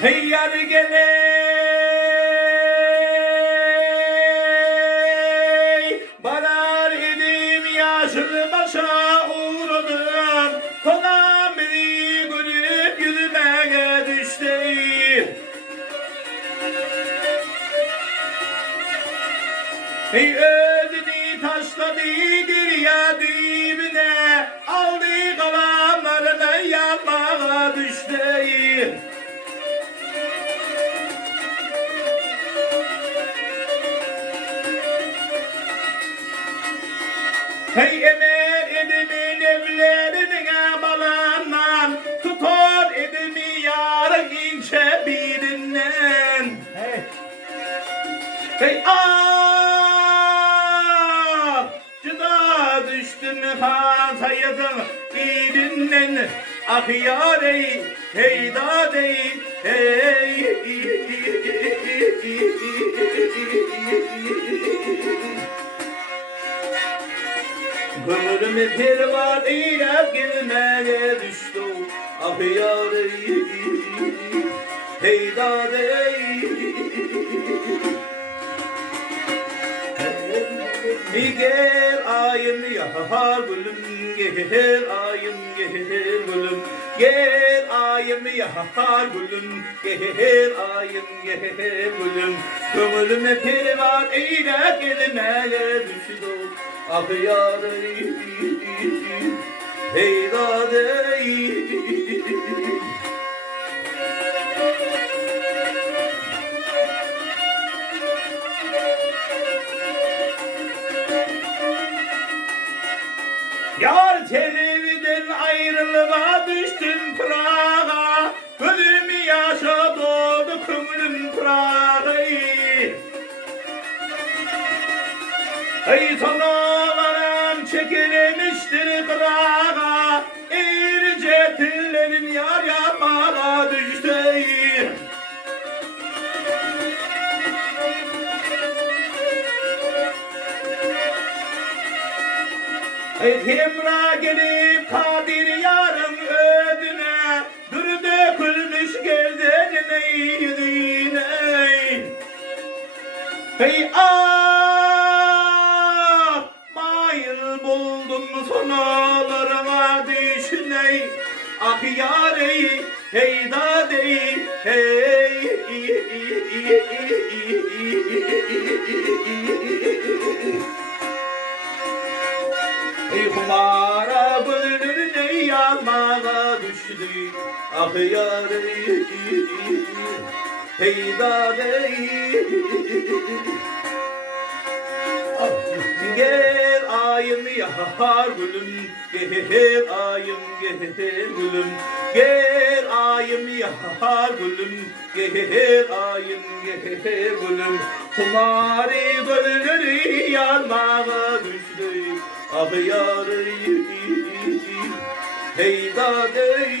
Hey yar geley, barar idim yaşlı başa uğradım. Konam beni görüp yüzüme düştü. Hey ödünü taşladı derya dibine, aldı kalanlarını yanmağa düştü. Hey emer edimi evlerine balandan, tutar edimi yarın ince birinden. Hey ah, cıda düştüm hataydım birinden. Ah yar ey, hey da dey, hey. Gönlüm pervan eylep gelmeye düştü. Ah yar ey, hey da dey. Gel ayım yahar gülüm, gel ayım gel gülüm, gel ayım yahar gülüm, gel ayım gel gülüm. Gönlüme pervan eylep gelmeye düştü. Ah yar ey, hey da dey. Yar televiden ayrılığa düştüm Praga, ölüm yaşa doldu kömürüm Praga'yı. Ey sonalarım çekilemiştir Praga, eğrice tillerin yar yamağa düştü. Ey Temra gelip Kadir yarın ödüne, dur dökülmüş gövdenine yüzüne. Hey ah, mail buldum sonalarıma düşüney. Ah yar ey, hey da dey, hey. Ey kumara gönlüne yanmağa düştü. Ah yar ey, hey da dey. Gel ayım yahar gülüm, gel ayım gel gülüm, gel ayım yahar gülüm, gel ayım gel gülüm. Kumari gönlünü yanmağa düştü. Ah yar ey, hey da dey.